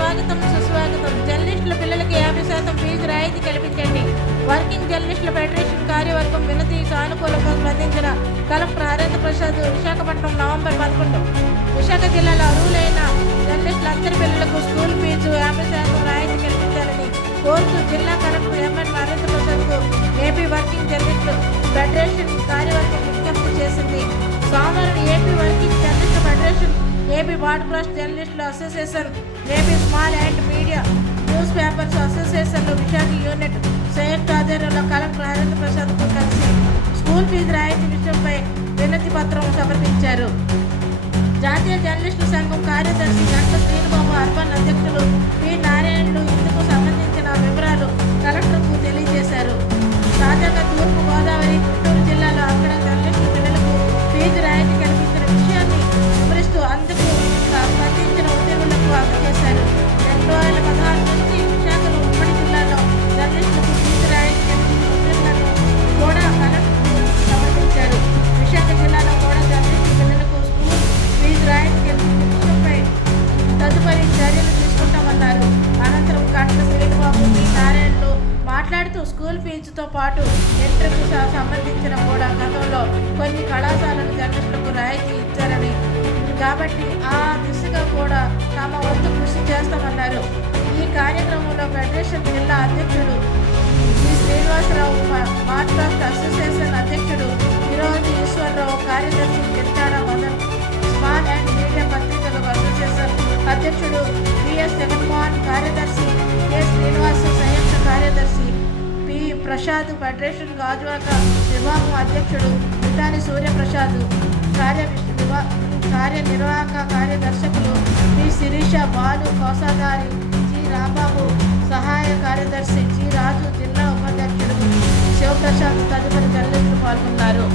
స్వాగతం సుస్వాగతం. జర్నలిస్టుల పిల్లలకి 50% ఫీజు రాయితీ కల్పించండి. వర్కింగ్ జర్నలిస్టుల ఫెడరేషన్ కార్యవర్గం వినతి సానుకూలంగా స్పందించిన కలెక్టర్ హరేంద్ర ప్రసాద్ విశాఖపట్నం నవంబర్ 11. విశాఖ జిల్లాలో అర్హులైన జర్నలిస్టులందరి పిల్లలకు స్కూల్ ఫీజు 50% రాయితీ కల్పించాలని కోరుతూ జిల్లా కలెక్టర్ ఎంఎన్ హరేంద్ర ప్రసాద్కు ఏపీ వర్కింగ్ జర్నలిస్టుల ఫెడరేషన్ కార్యవర్గం విజ్ఞప్తి చేసింది. సోమవారం ఏపీ వర్కింగ్ జర్నలిస్టుల ఫెడరేషన్, ఏపీ బ్రాడ్కాస్ట్ జర్నలిస్టుల association, AP small and media news papers association Visakha unit సంయుక్త ఆధ్వర్యంలో కలెక్టర్ హరేంద్ర ప్రసాద్కు కలిసి స్కూల్ ఫీజు రాయితీ విషయంపై వినతి పత్రం సమర్పించారు. జాతీయ జర్నలిస్టుల సంఘం కార్యదర్శి గంట శ్రీనుబాబు, అర్బన్ అధ్యక్షులు పి నారాయణులు ఇందుకు సంబంధించిన వివరాలు కలెక్టర్కు తెలియజేశారు. తాజాగా తూర్పు గోదావరి, గుంటూరు జిల్లాలో అక్కడ జర్నలిస్టుల పిల్లలకు ఫీజు రాయితీ కల్పించిన విషయాన్ని వివరిస్తూ అందుకు స్పందించిన ఉద్యోగులకు అందజేశారు. 2016 నుంచి విశాఖలో ఉమ్మడి జిల్లాలో జర్నలిస్టులకు ఫీజు రాయితీ కల్పించిన ఉద్యోగులను కూడా కలెక్టర్కు సమర్పించారు. విశాఖ జిల్లాలో కూడా జర్నలిస్టు పిల్లలకు స్కూల్ ఫీజు రాయితీ కల్పించిన విషయంపై తదుపరి చర్యలు తీసుకుంటామన్నారు. అనంతరం గంట శ్రీనుబాబు, పి నారాయణులు మాట్లాడుతూ స్కూల్ ఫీజుతో పాటు ఎంట్రీకి సంబంధించిన కూడా గతంలో కొన్ని కళాశాలలు జర్నలిస్టులకు రాయితీ ఇచ్చారని, కాబట్టి ఆ దిశగా కూడా తమ వంతు కృషి చేస్తామన్నారు. ఈ కార్యక్రమంలో ఫెడరేషన్ జిల్లా అధ్యక్షుడు శ్రీ శ్రీనివాసరావు, బ్రాడ్కాస్ట్ అసోసియేషన్ అధ్యక్షుడు ఈరోజు ఈశ్వరరావు, కార్యదర్శి గిరిజాడ మదన్, స్మాల్ అండ్ మీడియా పత్రికల అసోసియేషన్ అధ్యక్షుడు బిఎస్ జగన్మోహన్, కార్యదర్శి కె శ్రీనివాస, సంయుక్త కార్యదర్శి పి ప్రసాద్, ఫెడరేషన్ గాజువాక విభాగం అధ్యక్షుడు మితాని సూర్యప్రసాద్, కార్యనిర్వాహక కార్యదర్శకులు పి శిరీష, బాలు, కోసాగారి, జి రాంబాబు, సహాయ కార్యదర్శి జి రాజు, జిల్లా ఉపాధ్యక్షుడు శివప్రసాద్ తదుపరి జర్నలిస్టులు పాల్గొన్నారు.